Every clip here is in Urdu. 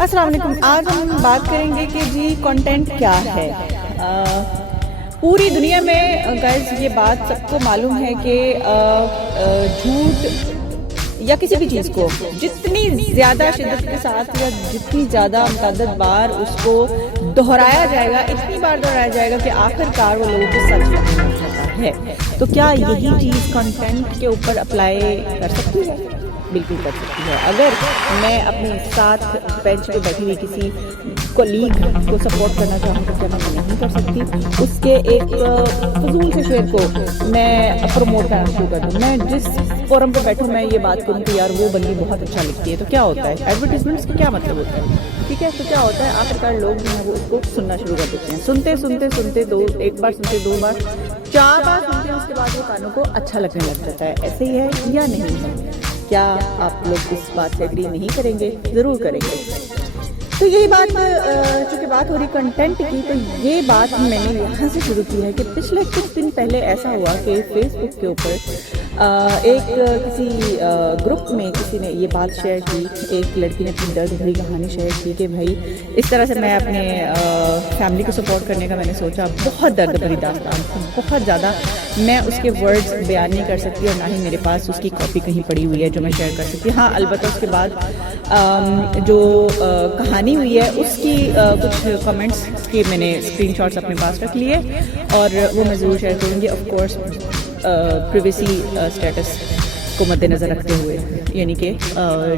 السلام علیکم. آج ہم بات کریں گے کہ جی کنٹینٹ کیا ہے. پوری دنیا میں گائز یہ بات سب کو معلوم ہے کہ جھوٹ یا کسی بھی چیز کو جتنی زیادہ شدت کے ساتھ یا جتنی زیادہ متعدد بار اس کو دہرایا جائے گا، اتنی بار دہرایا جائے گا کہ آخر کار وہ لوگوں کو سچ لگنے لگتا ہے. تو کیا یہی چیز کنٹینٹ کے اوپر اپلائی کر سکتی ہے؟ بالکل کر سکتی ہے. اگر میں اپنے ساتھ بینچ پہ بیٹھی ہوئی کسی کولیگ کو سپورٹ کرنا چاہوں تو کیا میں نہیں کر سکتی؟ اس کے ایک فضول سے شعر کو میں پروموٹ کرنا شروع کر دوں. میں جس فورم پہ بیٹھوں میں یہ بات کروں کہ یار وہ بندی بہت اچھا لکھتی ہے، تو کیا ہوتا ہے؟ ایڈورٹیزمنٹس کا کیا مطلب ہوتا ہے؟ ٹھیک ہے، تو کیا ہوتا ہے؟ آخرکار لوگ جو ہیں وہ اس کو سننا شروع کر دیتے ہیں. سنتے ایک بار سنتے، دو بار، چار بار سنتے ہیں، اس کے بعد وہ کانوں کو اچھا لگنے لگ جاتا ہے. ایسے ہی ہے یا نہیں ہے؟ کیا آپ لوگ اس بات سے اگری نہیں کریں گے؟ ضرور کریں گے. تو یہی بات، چونکہ بات ہو رہی کنٹینٹ کی، تو یہ بات میں نے یہاں سے شروع کی ہے کہ پچھلے کچھ دن پہلے ایسا ہوا کہ فیس بک کے اوپر ایک کسی گروپ میں کسی نے یہ بات شیئر کی. ایک لڑکی نے اپنی درد بھری کہانی شیئر کی کہ بھائی اس طرح سے میں اپنے فیملی کو سپورٹ کرنے کا میں نے سوچا. بہت درد بھری داستان تھی، بہت زیادہ. میں اس کے ورڈز بیان نہیں کر سکتی اور نہ ہی میرے پاس اس کی کاپی کہیں پڑی ہوئی ہے جو میں شیئر کر سکتی. ہاں البتہ اس کے بعد جو کہانی ہوئی ہے اس کی کچھ کمنٹس کے میں نے اسکرین شاٹس اپنے پاس رکھ لیے اور وہ میں ضرور شیئر کروں گی. آف کورس پریویسی اسٹیٹس کو مد نظر رکھتے ہوئے، یعنی کہ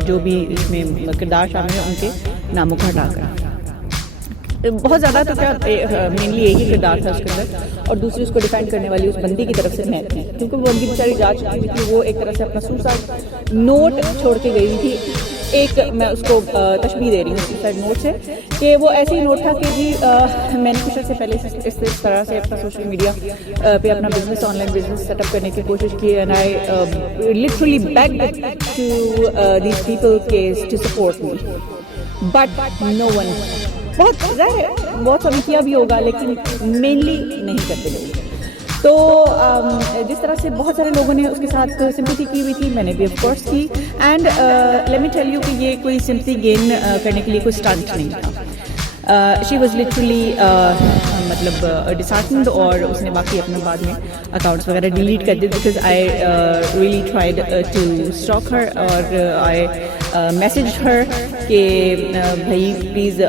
جو بھی اس میں کردار شامل ہیں ان کے ناموں کو ہٹا کر. بہت زیادہ تو کیا مینلی ایک ہی کردار تھا اس کے اندر، اور دوسری اس کو ڈیفینڈ کرنے والی اس بندی کی طرف سے میں تھی، کیونکہ وہ بندی بیچاری جا چکی ہوئی تھی. وہ ایک طرح سے اپنا سوسائڈ نوٹ چھوڑ کے گئی تھی. ایک میں اس کو تشبیہ دے رہی ہوں سوسائڈ نوٹ سے، کہ وہ ایسے ہی نوٹ تھا کہ جی میں نے کچھ عرصے پہلے اس طرح سے اپنا سوشل میڈیا پہ اپنا business, online business set up کرنے کی کوشش کی. And I literally begged to these people to support me, but no one. بہت ظاہر ہے بہت سبھی کیا بھی ہوگا لیکن مینلی نہیں کرتے لوگ. تو جس طرح سے بہت سارے لوگوں نے اس کے ساتھ سمپیتھی کی ہوئی تھی، میں نے بھی آف کورس کی. And let me tell you کہ یہ کوئی سمپیتھی گین کرنے کے لیے کوئی اسٹنٹ نہیں تھا. شی واز لٹرلی مطلب ڈسہارٹنڈ، اور اس نے باقی اپنا بعد میں اکاؤنٹس وغیرہ ڈیلیٹ کر دیے because I really tried to stalk her, اور آئی میسج ہر کہ بھائی پلیز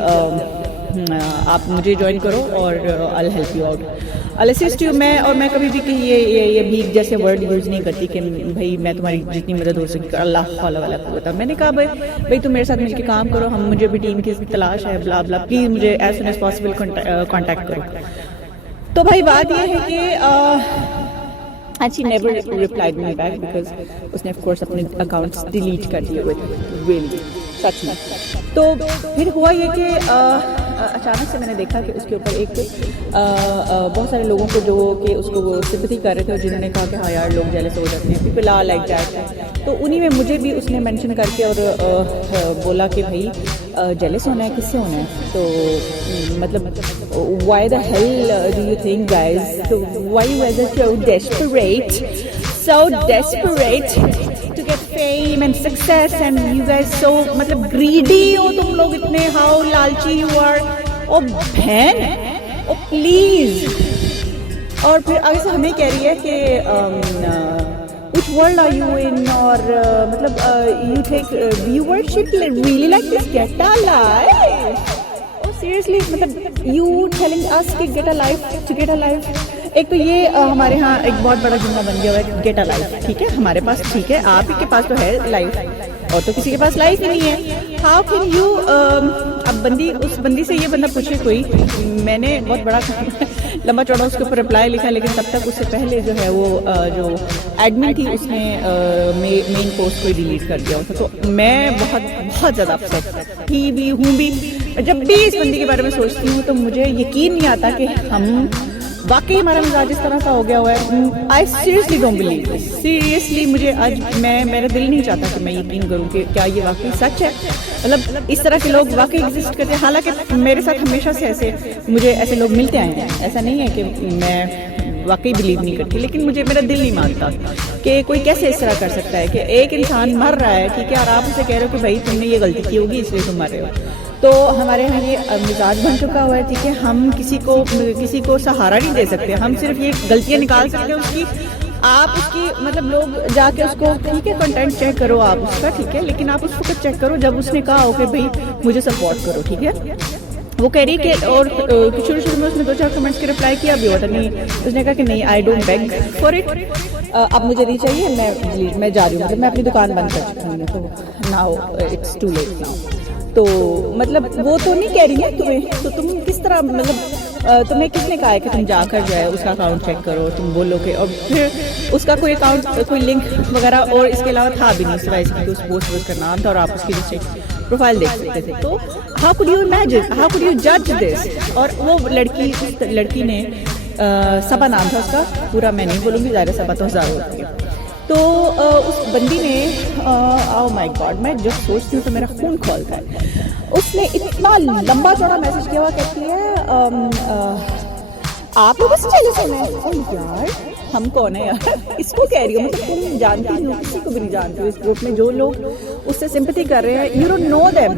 آپ مجھے جوائن کرو اور I will help you out, I will assist you. میں کبھی بھی کہ یہ بھیک جیسے ورڈ یوز نہیں کرتی کہ بھائی میں تمہاری جتنی مدد ہو سکتی اللہ حول ولا قوت. میں نے کہا بھائی تم میرے ساتھ مل کے کام کرو، ہم مجھے بھی ٹیم کی تلاش ہے، بلا بلا، پلیز مجھے as soon as possible contact کرو. تو بھائی بات یہ ہے کہ and she never replied me back because اس نے of course اپنے اکاؤنٹس ڈیلیٹ کر دیے ہوئے تھے. really سچ میں. تو پھر ہوا یہ کہ اچانک سے میں نے دیکھا کہ اس کے اوپر ایک بہت سارے لوگوں کو جو کہ اس کو وہ سمپیتھی کر رہے تھے، اور جنہوں نے کہا کہ ہاں یار لوگ جیلس ہو جاتے ہیں، پیپل آر لائک دیٹ. تو انہی میں مجھے بھی اس نے مینشن کر کے اور بولا کہ بھائی جیلس ہونا ہے، کس سے ہونا ہے؟ تو مطلب why the hell do you think guys, so why you guys are so desperate to get fame and success, and you guys so مطلب greedy ہو تم لوگ اتنے، how لالچی you are. او بہن، او پلیز. اور پھر آگے سے ہمیں کہہ رہی ہے کہ which world are you in, اور مطلب you take viewership really like this, get a life. Seriously مطلب یو ٹیلنگ اس کہ get a life to get a life. ایک تو یہ ہمارے ہاں ایک بہت بڑا جملہ بن گیا ہوا ہے گیٹ اے لائف. ٹھیک ہے ہمارے پاس، ٹھیک ہے آپ ہی کے پاس تو ہے لائف، اور تو کسی کے پاس لائف ہی نہیں ہے. How can you. اب اس بندی سے یہ بندہ پوچھے کوئی، میں نے بہت بڑا لمبا چوڑا اس کے اوپر رپلائی لکھا، لیکن تب تک اس سے پہلے جو ہے وہ جو ایڈمن تھی اس نے مین پوسٹ کو ڈیلیٹ کر دیا تھا. تو میں بہت زیادہ اپسیٹ تھی بھی ہوں بھی. جب بھی اس بندی کے بارے میں سوچتی ہوں تو مجھے یقین نہیں آتا کہ ہم واقعی ہمارا مزاج اس طرح کا ہو گیا ہوا ہے. I seriously don't believe. Seriously مجھے آج میرا دل نہیں چاہتا کہ میں یقین کروں کہ کیا یہ واقعی سچ ہے. مطلب اس طرح کے لوگ واقعی ایگزسٹ کرتے ہیں. حالانکہ میرے ساتھ ہمیشہ سے مجھے ایسے لوگ ملتے آئے ہیں. ایسا نہیں ہے کہ میں واقعی بلیو نہیں کرتی، لیکن میرا دل نہیں مانتا کہ کوئی کیسے اس طرح کر سکتا ہے کہ ایک انسان مر رہا ہے، ٹھیک ہے، اور آپ اسے کہہ رہے ہو کہ بھائی تم نے یہ غلطی کی ہوگی اس لیے تم مر رہے ہو. تو ہمارے یہاں یہ مزاج بن چکا ہوا ہے، ٹھیک ہے. ہم کسی کو سہارا نہیں دے سکتے، ہم صرف یہ غلطیاں نکال سکتے ہیں اس کی. آپ اس کی مطلب لوگ جا کے اس کو ٹھیک ہے کنٹینٹ چیک کرو آپ اس کا، ٹھیک ہے، لیکن آپ اس وقت چیک کرو جب اس نے کہا ہو کہ بھائی مجھے سپورٹ کرو، ٹھیک ہے. وہ کہہ رہی کہ اور شروع میں اس نے 2-4 کمنٹس کے رپلائی کیا بھی ہوتا نہیں، اس نے کہا کہ نہیں I don't beg for it, اب مجھے نہیں چاہیے، میں جا رہی ہوں، مطلب میں اپنی دکان بند کر چکی ہوں، تو now it's too late now. تو مطلب وہ تو نہیں کہہ رہی ہے تمہیں، تو تم کس طرح مطلب تمہیں کس نے کہا ہے کہ تم جا کر جو ہے اس کا اکاؤنٹ چیک کرو، تم بولو کہ، اور پھر اس کا کوئی اکاؤنٹ کوئی لنک وغیرہ اور اس کے علاوہ تھا بھی نہیں سوائے اس کی اس پوسٹ کا نام تھا اور آپ اس کی جسے پروفائل دیکھ سکتے تھے. تو how could you imagine, how could you جج دس. اور وہ لڑکی نے صبا نام تھا اس کا، پورا میں نہیں بولوں گی، ظاہر صبا تو ہزاروں ہوتی ہے. تو اس بندی نے او مائی گاڈ، میں جب سوچتی ہوں تو میرا خون کھولتا ہے. اس نے اتنا لمبا چوڑا میسج کیا ہوا، کہتی ہے آپ لوگ اس چیز سے میں یار ہم کون ہیں یار، اس کو کہہ رہی ہوں، مطلب تم جانتی ہو، کسی کو بھی نہیں جانتی ہو اس گروپ میں جو لوگ اس سے سمپتھی کر رہے ہیں، you don't know them,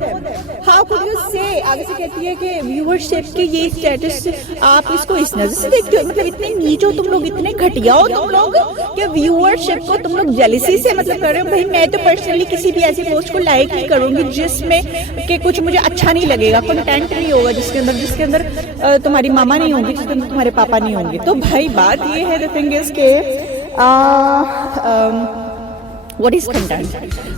how could you say. آگے سے کہتی ہے کہ ویورشپ کی یہ اسٹیٹس آپ اس کو اس نظر سے دیکھتے ہو، مطلب اتنے نیچو تم لوگ، اتنے گھٹیا ہو تم لوگ کہ ویورشپ کو تم لوگ جیلسی سے مطلب کر رہے ہو. بھائی میں تو پرسنلی کسی بھی ایسی پوسٹ کو لائک نہیں کروں گی جس میں کہ کچھ مجھے اچھا نہیں لگے گا، کنٹینٹ نہیں ہوگا جس کے اندر تمہاری ماما نہیں ہوں گی، جس کے اندر تمہارے پاپا نہیں ہوں گے. تو بھائی بات یہ ہے، the thing is کہ what is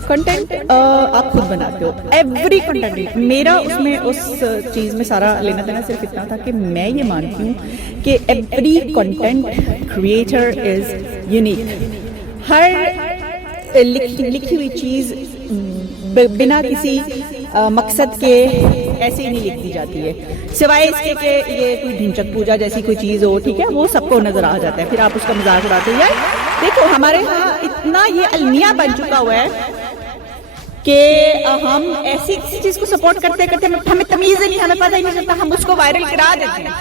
content آپ خود بناتے ہو. ایوری کنٹینٹ میرا اس چیز میں سارا لینا دینا صرف اتنا تھا کہ میں یہ مانتی ہوں کہ every content creator is unique. ہر لکھی ہوئی چیز بنا کسی مقصد کے ایسے ہی نہیں لکھ دی جاتی ہے، سوائے اس کے کہ یہ کوئی ڈھنچک پوجا جیسی کوئی چیز ہو، ٹھیک ہے، وہ سب کو نظر آ جاتا ہے، پھر آپ اس کا مذاق اڑاتے ہیں. یار دیکھو ہمارے ہاں اتنا یہ المیہ بن چکا ہوا ہے کہ ہم ایسی کسی چیز کو سپورٹ کرتے کرتے ہمیں تمیز ہی نہیں، ہمیں پتہ ہی نہیں چلتا، ہم اس کو وائرل کرا دیتے ہیں.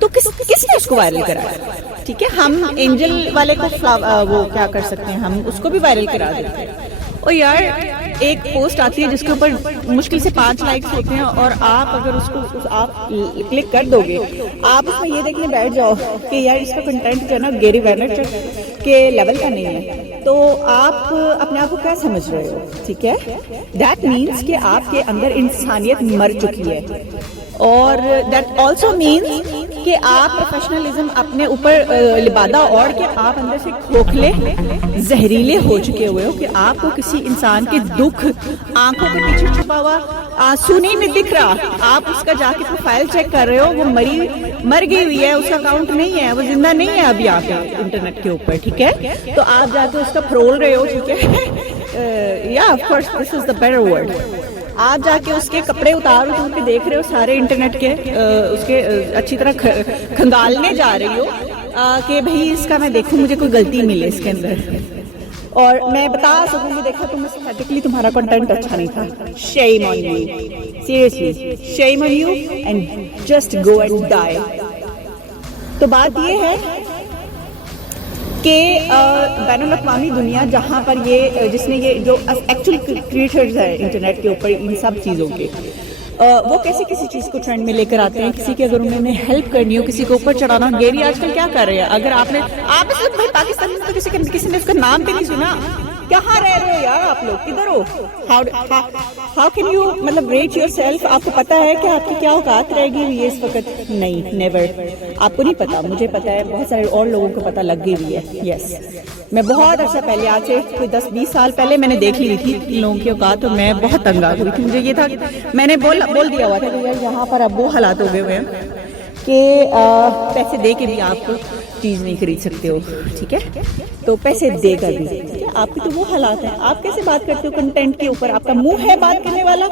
تو کس نے اس کو وائرل کرایا؟ ٹھیک ہے، ہم اینجل والے کو وہ کیا کر سکتے ہیں، ہم اس کو بھی وائرل کرا دیتے ہیں. اور یار ایک پوسٹ آتی ہے جس کے اوپر مشکل سے 5 لائکس ہوتے ہیں، اور آپ اگر اس کو آپ کلک کر دو گے، آپ اس میں یہ دیکھنے بیٹھ جاؤ کہ یار اس کا کنٹینٹ جو ہے نا گیری وینرچک کے لیول کا نہیں ہے، تو آپ اپنے آپ کو کیا سمجھ رہے ہو؟ ٹھیک ہے، دیٹ مینس کہ آپ کے اندر انسانیت مر چکی ہے، اور دیٹ آلسو مینس کہ آپ پروفیشنلزم اپنے اوپر لبادہ اوڑھ کے آپ اندر سے کھوکھلے زہریلے ہو چکے ہوئے ہو کہ آپ کو کسی انسان کے دکھ آنکھوں کے پیچھے چھپا ہوا آنسو نہیں دکھ رہا. آپ اس کا جا کے پروفائل چیک کر رہے ہو، وہ مر گئی ہوئی ہے، اس کا اکاؤنٹ نہیں ہے، وہ زندہ نہیں ہے ابھی آپ انٹرنیٹ کے اوپر، ٹھیک ہے، تو آپ جا کے اس کا پھرول رہے ہو، ٹھیک ہے، یا of course this is the better word. آپ جا کے اس کے کپڑے اتار کے دیکھ رہے ہو سارے انٹرنیٹ کے، اس کے اچھی طرح کھنگالنے جا رہی ہو کہ بھئی اس کا میں دیکھوں مجھے کوئی غلطی ملے اس کے اندر، اور میں بتا سکوں کہ دیکھا تم ایسٹھیٹکلی تمہارا کنٹینٹ اچھا نہیں تھا. Shame on you, seriously shame on you, and just go and die. تو بات یہ ہے کہ بین الاقوامی دنیا جہاں پر یہ جس نے یہ جو ایکچوئل کریٹرز ہیں انٹرنیٹ کے اوپر ان سب چیزوں کے، وہ کیسے کسی چیز کو ٹرینڈ میں لے کر آتے ہیں. کسی کی اگر انہوں نے ہیلپ کرنی ہو، کسی کے اوپر چڑھانا. گیری آج کل کیا کر رہے ہیں؟ اگر آپ بھائی پاکستان میں تو کسی نے اس کا نام بھی نہیں سنا. کہاں رہ رہے ہو یار آپ لوگ؟ کدھر ہو؟ ہاؤ کین یو مطلب ریٹ یور سیلف؟ آپ کو پتا ہے کہ آپ کی کیا اوقات رہ گئی ہوئی ہے اس وقت؟ نہیں، نیور. آپ کو نہیں پتا، مجھے پتا ہے، بہت سارے اور لوگوں کو پتا لگ گئی ہوئی ہے. یس، میں بہت عرصہ پہلے، آج سے کوئی 10-20 سال پہلے میں نے دیکھ لی تھی لوگوں کی اوقات، تو میں بہت تنگ آ گئی تھی. مجھے یہ تھا کہ میں نے بول دیا ہوا تھا کہ یار یہاں پر اب وہ حالات ہو گئے ہوئے ہیں کہ پیسے دے کے بھی آپ چیز نہیں خرید سکتے ہو، ٹھیک ہے، تو پیسے دے کر بھی. ٹھیک ہے، آپ کی تو وہ حالات ہیں. آپ کیسے بات کرتے ہو کنٹینٹ کے اوپر؟ آپ کا منہ ہے بات کرنے والا؟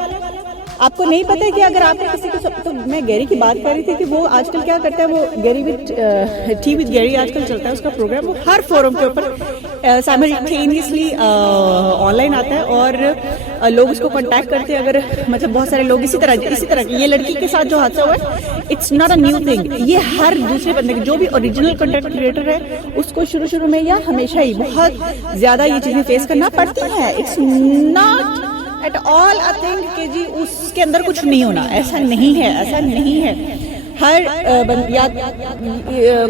آپ کو نہیں پتا کہ اگر آپ نے کسی کو تو میں گیری کی بات کر رہی تھی کہ وہ آج کل کیا کرتا ہے، وہ گیری ٹی وتھ گیری آج کل چلتا ہے اس کا پروگرام، وہ ہر فورم کے اوپر سائملٹینیسلی آن لائن آتا ہے اور لوگ اس کو کانٹیکٹ کرتے ہیں. اگر مطلب بہت سارے لوگ اسی طرح یہ لڑکی کے ساتھ جو حادثہ ہوا ہے، it's not a new thing. یہ ہر دوسرے بندے جو بھی اوریجنل کنٹینٹ کریٹر ہے اس کو شروع میں یا ہمیشہ ہی بہت زیادہ یہ چیزیں فیس کرنا پڑتی ہیں. It's not at all I think کہ جی اس کے اندر کچھ نہیں ہونا. ایسا نہیں ہے, ایسا نہیں ہے. ہر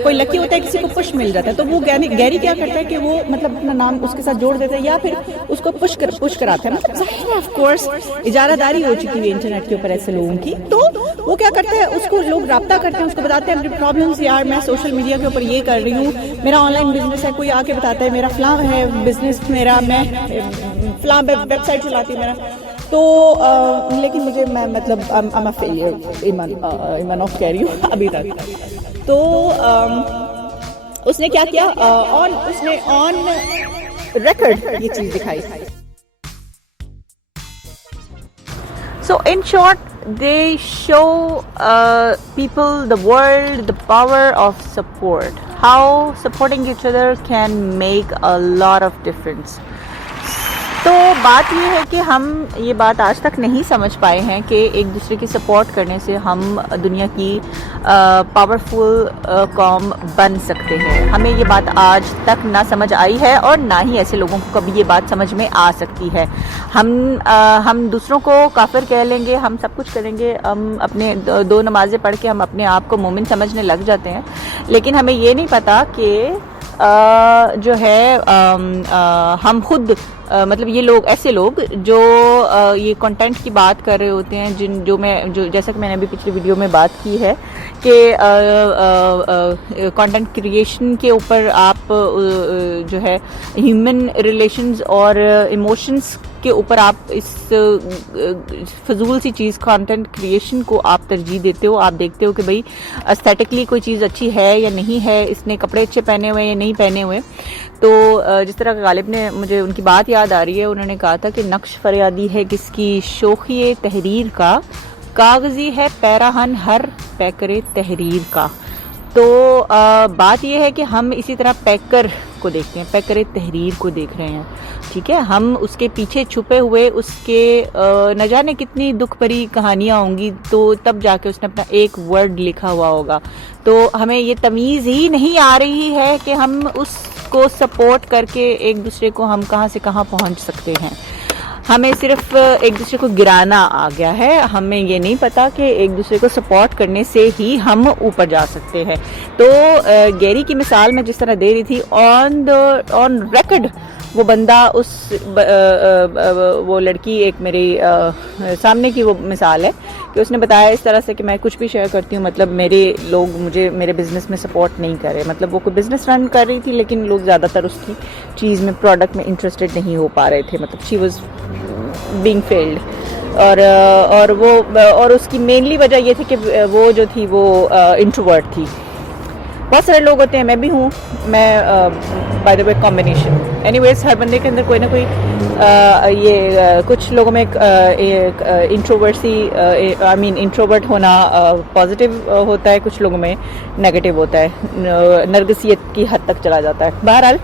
کوئی لکی ہوتا ہے, کسی کو پش مل جاتا ہے, تو وہ گیری کیا کرتا ہے کہ وہ مطلب اپنا نام اس کے ساتھ جوڑ دیتا ہے یا پھر اس کو پش کراتا ہے. مطلب ظاہر ہے آف کورس اجارہ داری ہو چکی ہے انٹرنیٹ کے اوپر ایسے لوگوں کی, تو وہ کیا کرتا ہے, اس کو لوگ رابطہ کرتے ہیں, اس کو بتاتے ہیں اپنی پرابلمس, یار میں سوشل میڈیا کے اوپر یہ کر رہی ہوں, میرا آن لائن بزنس ہے, کوئی آ کے بتاتا ہے میرا فلاں ہے بزنس, میرا میں فلاں ویب سائٹ چلاتی ہوں میرا. تو لیکن مجھے میں مطلب ایمان آف کہہ رہی ہوں ابھی تک. تو اس نے کیا کیا, اس نے آن ریکارڈ یہ چیز دکھائی. So in short, they show people, the world, the power of support. How supporting each other can make a lot of difference. تو بات یہ ہے کہ ہم یہ بات آج تک نہیں سمجھ پائے ہیں کہ ایک دوسرے کی سپورٹ کرنے سے ہم دنیا کی پاورفل قوم بن سکتے ہیں. ہمیں یہ بات آج تک نہ سمجھ آئی ہے اور نہ ہی ایسے لوگوں کو کبھی یہ بات سمجھ میں آ سکتی ہے. ہم دوسروں کو کافر کہہ لیں گے, ہم سب کچھ کریں گے, ہم اپنے 2 نمازیں پڑھ کے ہم اپنے آپ کو مومن سمجھنے لگ جاتے ہیں, لیکن ہمیں یہ نہیں پتا کہ جو ہے ہم خود مطلب یہ لوگ, ایسے لوگ جو یہ کنٹینٹ کی بات کر رہے ہوتے ہیں, جو جیسا کہ میں نے ابھی پچھلی ویڈیو میں بات کی ہے کہ کنٹینٹ کریشن کے اوپر آپ جو ہے ہیومن ریلیشنز اور ایموشنز کے اوپر آپ اس فضول سی چیز کنٹینٹ کریشن کو آپ ترجیح دیتے ہو. آپ دیکھتے ہو کہ بھئی استھیٹکلی کوئی چیز اچھی ہے یا نہیں ہے, اس نے کپڑے اچھے پہنے ہوئے یا نہیں پہنے ہوئے. تو جس طرح غالب نے, مجھے ان کی بات یاد آ رہی ہے, انہوں نے کہا تھا کہ نقش فریادی ہے کس کی شوخی تحریر کا, کاغذی ہے پیراہن ہر پیکر تحریر کا. تو بات یہ ہے کہ ہم اسی طرح پیکر کو دیکھتے ہیں, پیکر تحریر کو دیکھ رہے ہیں, ٹھیک ہے. ہم اس کے پیچھے چھپے ہوئے اس کے نہ جانے کتنی دکھ بھری کہانیاں ہوں گی, تو تب جا کے اس نے اپنا ایک ورڈ لکھا ہوا ہوگا. تو ہمیں یہ تمیز ہی نہیں آ رہی ہے کہ ہم اس کو سپورٹ کر کے ایک دوسرے کو ہم کہاں سے کہاں پہنچ سکتے ہیں. ہمیں صرف ایک دوسرے کو گرانا آ گیا ہے, ہمیں یہ نہیں پتا کہ ایک دوسرے کو سپورٹ کرنے سے ہی ہم اوپر جا سکتے ہیں. تو گیری کی مثال میں جس طرح دے رہی تھی, آن ریکارڈ وہ بندہ, وہ لڑکی, ایک میری سامنے کی وہ مثال ہے کہ اس نے بتایا اس طرح سے کہ میں کچھ بھی شیئر کرتی ہوں, مطلب میرے لوگ مجھے میرے بزنس میں سپورٹ نہیں کر رہے. مطلب وہ کوئی بزنس رن کر رہی تھی لیکن لوگ زیادہ تر اس کی چیز میں, پروڈکٹ میں انٹرسٹڈ نہیں ہو پا رہے تھے. مطلب شی واز بینگ فیلڈ. اور اس کی مینلی وجہ یہ تھی کہ وہ جو تھی وہ انٹروورٹ تھی. بہت سارے لوگ ہوتے ہیں, میں بھی ہوں, میں by the way combination. Anyways ہر بندے کے اندر کوئی نہ کوئی یہ کچھ لوگوں میں انٹروورسی, آئی مین انٹروورٹ ہونا پازیٹیو ہوتا ہے, کچھ لوگوں میں نیگیٹو ہوتا ہے, نرگسیت کی حد تک چلا جاتا ہے. بہرحال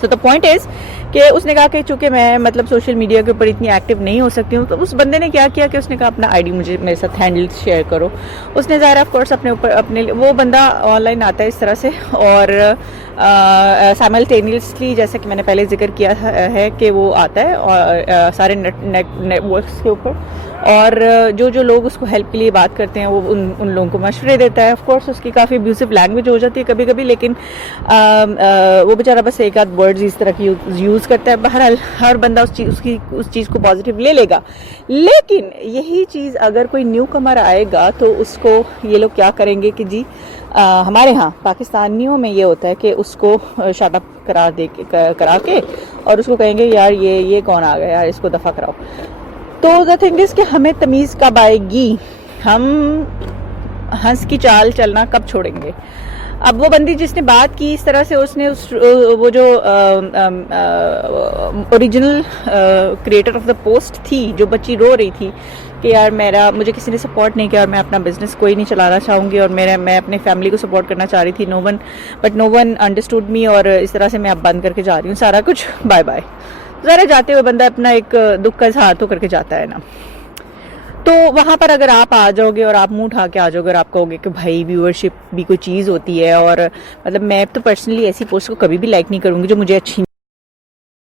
سو دا پوائنٹ از کہ اس نے کہا کہ چونکہ میں مطلب سوشل میڈیا کے اوپر اتنی ایکٹیو نہیں ہو سکتی ہوں, تو اس بندے نے کیا کیا کہ اس نے کہا اپنا آئی ڈی مجھے میرے ساتھ ہینڈل شیئر کرو. اس نے ظاہر آف کورس اپنے اوپر وہ بندہ آن لائن آتا ہے اس طرح سے, اور سائملٹینیسلی جیسا کہ میں نے پہلے ذکر کیا ہے کہ وہ آتا ہے اور سارے نیٹ ورکس کے اوپر, اور جو لوگ اس کو ہیلپ کے لیے بات کرتے ہیں وہ ان لوگوں کو مشورے دیتا ہے. آف کورس اس کی کافی ابیوزو لینگویج ہو جاتی ہے کبھی کبھی, لیکن وہ بیچارہ بس ایک آدھ ورڈز اس طرح کی یوز کرتا ہے. بہرحال ہر بندہ اس چیز کو پازیٹیو لے لے گا, لیکن یہی چیز اگر کوئی نیو کمر آئے گا تو اس کو یہ لوگ کیا کریں گے کہ جی ہمارے ہاں پاکستانیوں میں یہ ہوتا ہے کہ اس کو شٹ اپ کرا کے اور اس کو کہیں گے یار یہ کون آ گیا یار, اس کو دفع کراؤ. تو دا تھنگ از کہ ہمیں تمیز کب آئے گی, ہم ہنس کی چال چلنا کب چھوڑیں گے. اب وہ بندی جس نے بات کی اس طرح سے, اس نے وہ جو original creator of the post تھی, جو بچی رو رہی تھی کہ یار مجھے کسی نے سپورٹ نہیں کیا اور میں اپنا بزنس کوئی نہیں چلانا چاہوں گی, اور میں اپنے فیملی کو سپورٹ کرنا چاہ رہی تھی, نو ون انڈرسٹوڈ می, اور اس طرح سے میں اب بند کر کے جا رہی ہوں سارا کچھ, بائے بائے. ذرا جاتے ہوئے بندہ اپنا ایک دکھ کا اظہار تو کر کے جاتا ہے نا. تو وہاں پر اگر آپ آ جاؤ گے اور آپ منہ اٹھا کے آ جاؤ گے اور آپ کہو گے کہ بھائی ویورشپ بھی کوئی چیز ہوتی ہے, اور مطلب میں تو پرسنلی ایسی پوسٹ کو کبھی بھی لائک نہیں کروں گی جو مجھے اچھی